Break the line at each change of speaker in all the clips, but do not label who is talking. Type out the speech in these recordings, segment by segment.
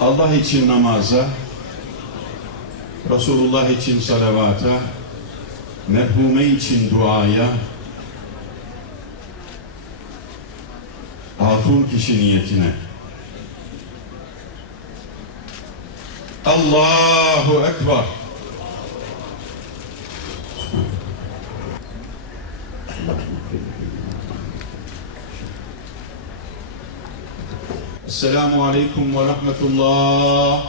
Allah için namaza, Resulullah için salavata, merhume için duaya, hatun kişi niyetine. Allahu Ekber. Esselamu Aleyküm ve Rahmetullah.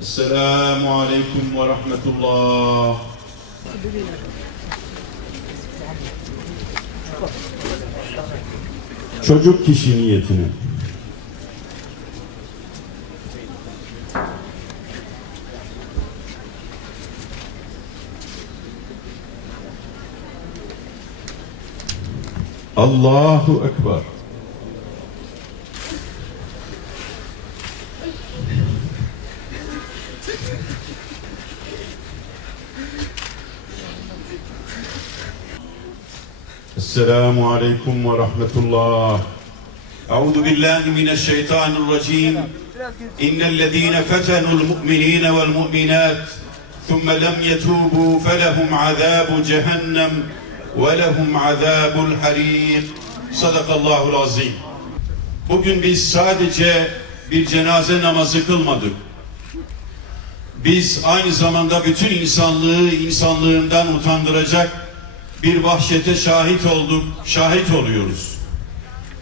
Esselamu Aleyküm ve Rahmetullah. Çocuk kişi niyetine. Allahu Ekber. السلام عليكم ورحمة الله أعوذ بالله من الشيطان الرجيم إن الذين فتنوا المؤمنين والمؤمنات ثم لم يتوبوا فلهم عذاب جهنم ولهم عذاب الحريق صدق الله العظيم Bugün biz sadece bir cenaze namazı kılmadık. Biz aynı zamanda bütün insanlığı insanlığından utandıracak bir vahşete şahit olduk, şahit oluyoruz.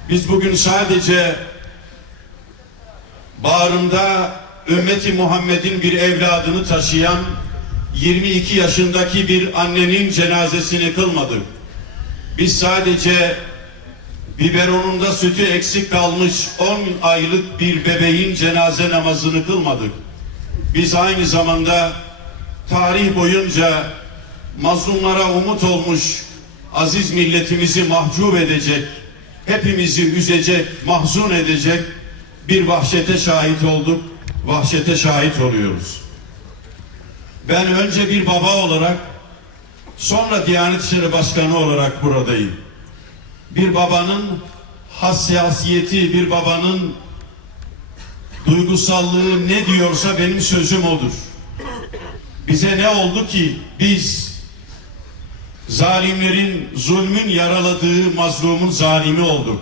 Biz bugün sadece bağrında ümmeti Muhammed'in bir evladını taşıyan 22 yaşındaki bir annenin cenazesini kılmadık. Biz sadece biberonunda sütü eksik kalmış 10 aylık bir bebeğin cenaze namazını kılmadık. Biz aynı zamanda tarih boyunca mazlumlara umut olmuş aziz milletimizi mahcup edecek, hepimizi üzecek, mahzun edecek bir vahşete şahit olduk, vahşete şahit oluyoruz. Ben önce bir baba olarak, sonra Diyanet İşleri Başkanı olarak buradayım. Bir babanın hassasiyeti, bir babanın duygusallığı ne diyorsa benim sözüm odur. Bize ne oldu ki biz zalimlerin zulmün yaraladığı mazlumun zalimi olduk.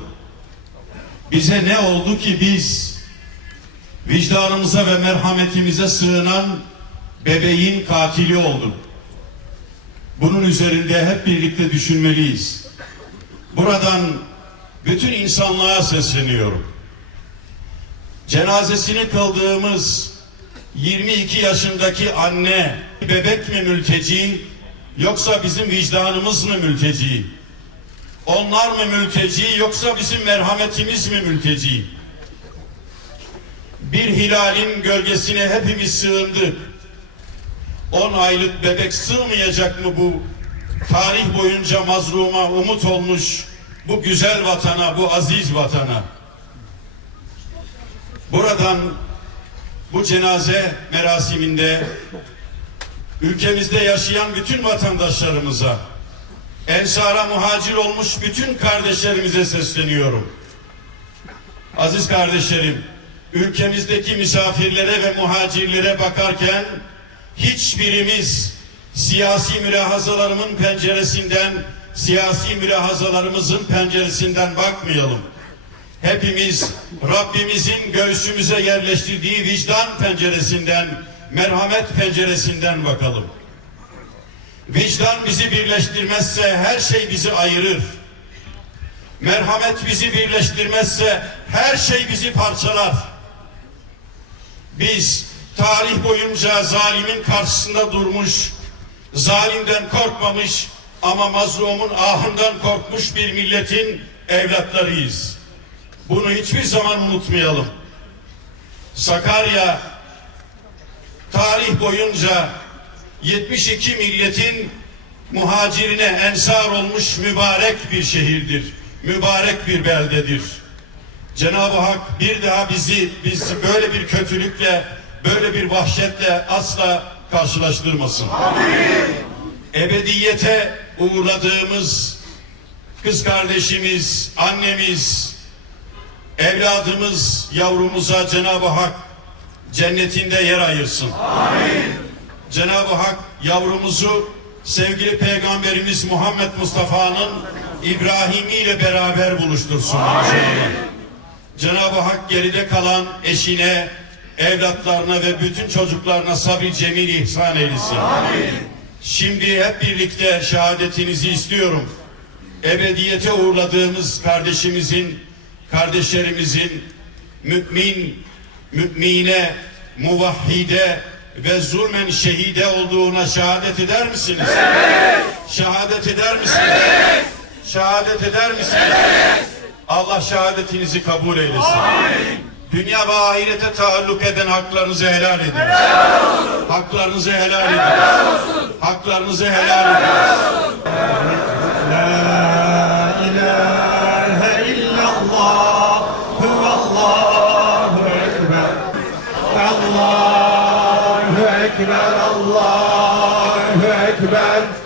Bize ne oldu ki biz vicdanımıza ve merhametimize sığınan bebeğin katili olduk. Bunun üzerinde hep birlikte düşünmeliyiz. Buradan bütün insanlığa sesleniyorum. Cenazesini kıldığımız 22 yaşındaki anne bebek mi mülteci yoksa bizim vicdanımız mı mülteci? Onlar mı mülteci yoksa bizim merhametimiz mi mülteci? Bir hilalin gölgesine hepimiz sığındık. 10 aylık bebek sığmayacak mı bu tarih boyunca mazluma umut olmuş bu güzel vatana, bu aziz vatana? Buradan bu cenaze merasiminde ülkemizde yaşayan bütün vatandaşlarımıza, ensara muhacir olmuş bütün kardeşlerimize sesleniyorum. Aziz kardeşlerim, ülkemizdeki misafirlere ve muhacirlere bakarken hiçbirimiz siyasi mülahazalarımın penceresinden, siyasi mülahazalarımızın penceresinden bakmayalım. Hepimiz Rabbimizin göğsümüze yerleştirdiği vicdan penceresinden, merhamet penceresinden bakalım. Vicdan bizi birleştirmezse her şey bizi ayırır. Merhamet bizi birleştirmezse her şey bizi parçalar. Biz tarih boyunca zalimin karşısında durmuş, zalimden korkmamış ama mazlumun ahından korkmuş bir milletin evlatlarıyız. Bunu hiçbir zaman unutmayalım. Sakarya tarih boyunca 72 milletin muhacirine ensar olmuş mübarek bir şehirdir. Mübarek bir beldedir. Cenab-ı Hak bir daha bizi biz böyle bir kötülükle, böyle bir vahşetle asla karşılaştırmasın. Amin. Ebediyete uğurladığımız kız kardeşimiz, annemiz, evladımız, yavrumuza Cenab-ı Hak cennetinde yer ayırsın. Cenab-ı Hak yavrumuzu sevgili Peygamberimiz Muhammed Mustafa'nın İbrahim'i ile beraber buluştursun. Cenab-ı Hak geride kalan eşine, evlatlarına ve bütün çocuklarına sabri cemil ihsan eylesin. Şimdi hep birlikte şehadetinizi istiyorum. Ebediyete uğurladığımız kardeşimizin, kardeşlerimizin mümin, mümine, muvahhide ve zulmen şehide olduğuna şehadet eder misiniz? Evet. Şehadet eder misiniz? Evet. Şehadet eder misiniz? Evet. Allah şehadetinizi kabul eylesin. Amin. Dünya ve ahirete taalluk eden haklarınızı helal edin. Helal olsun. Haklarınızı helal edin.
Helal olsun. Haklarınızı helal edin. Helal olsun. Ekber, Allahu Ekber.